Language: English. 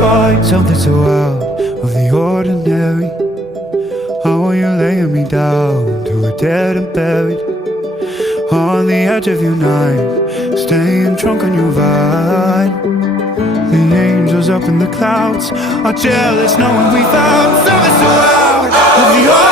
find something so out of the ordinary. How are you laying me down to a dead and buried on the edge of your night, staying drunk on your vine. The angels up in the clouds are jealous knowing we found something so out of the ordinary.